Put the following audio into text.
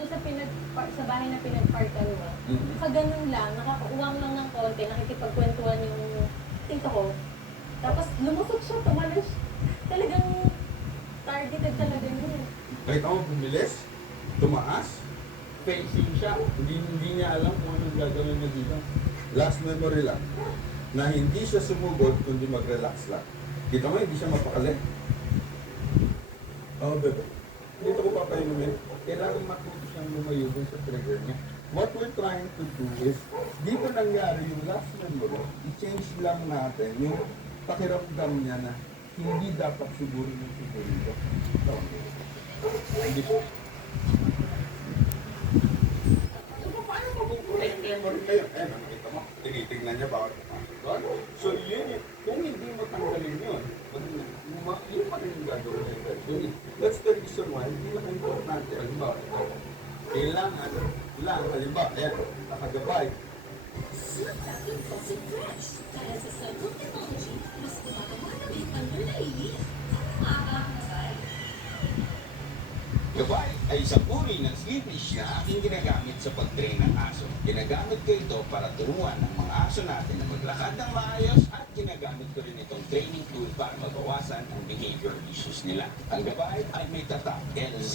doon sa sa bahay na pinagparkan mo, kaganon lang, nakakauwang lang ng konti, nakikipagkwentuhan yung tito ko. Tapos lumusot siya, tumalas. Talagang targeted talaga yun. Kahit ako bumilis, tumaas, facing siya. Hindi niya alam kung anong gagawin niya dito. Last memory lang, na hindi siya sumugod, kundi mag-relax lang. Kita mo, hindi siya mapakali. Oh, bebe. Dito ko papainumin. Kailangan matuto siyang lumayo dun sa trigger niya. What we're trying to do is, dito nangyari yung last memory, i-change lang natin yung pakiramdam niya na hindi dapat siguro yung siguro ito. Hindi siya. So, paano makukuha yung memory na yun? Eh, nakita mo, tinitignan niya bawat doon. So, yun, kung hindi mo tanggalin yun, yun pa rin yung gagawin niya eventually. That's the reason why, hindi lang importante. Halimbawa, kailangan lang, halimbawa, ayan, nakagabay. Dahil sa Circle Technology, mas gumagawa ang naiinit. Gabay ay isang uri ng sleepish na aking ginagamit sa pag-train ng aso. Ginagamit ko ito para turuan ang mga aso natin na maglakad ng maayos at ginagamit ko rin itong training tool para mabawasan ang behavior issues nila. Ang gabay ay may tatak LZ